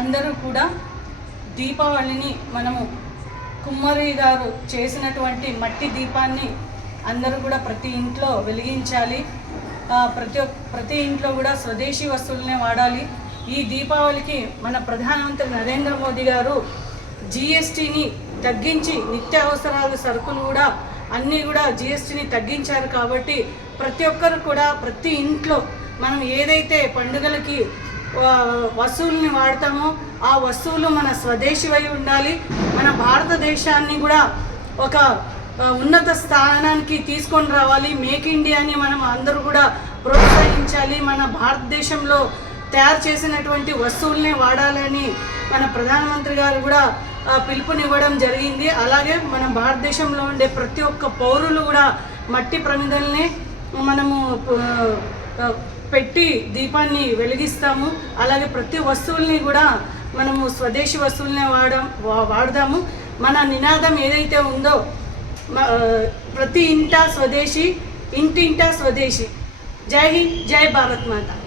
అందరూ కూడా దీపావళిని మనము కుమ్మరి గారు చేసినటువంటి మట్టి దీపాన్ని అందరూ కూడా ప్రతి ఇంట్లో వెలిగించాలి. ప్రతి ప్రతి ఇంట్లో కూడా స్వదేశీ వస్తువులనే వాడాలి. ఈ దీపావళికి మన ప్రధానమంత్రి నరేంద్ర మోదీ గారు జిఎస్టీని తగ్గించి నిత్యావసరాల సరుకులు కూడా అన్నీ కూడా జిఎస్టీని తగ్గించారు కాబట్టి ప్రతి ఒక్కరు కూడా ప్రతి ఇంట్లో మనం ఏదైతే పండుగలకి వస్తువుల్ని వాడతామో. ఆ వస్తువులు మన స్వదేశీవై ఉండాలి. మన భారతదేశాన్ని కూడా ఒక ఉన్నత స్థానానికి తీసుకొని రావాలి. మేక్ ఇండియాని మనం అందరూ కూడా ప్రోత్సహించాలి. మన భారతదేశంలో తయారు చేసినటువంటి వస్తువుల్ని వాడాలని మన ప్రధానమంత్రి గారు కూడా పిలుపునివ్వడం జరిగింది. అలాగే మన భారతదేశంలో ఉండే ప్రతి ఒక్క పౌరులు కూడా మట్టి ప్రమిదల్ని మనము పెట్టి దీపాన్ని వెలిగిస్తాము. అలాగే ప్రతి వస్తువుల్ని కూడా మనము స్వదేశీ వస్తువులనే వాడడం వా- వాడదాము. మన నినాదం ఏదైతే ఉందో ప్రతి ఇంట స్వదేశీ ఇంటింట స్వదేశీ. జై హింద్ జై భారత్ మాత.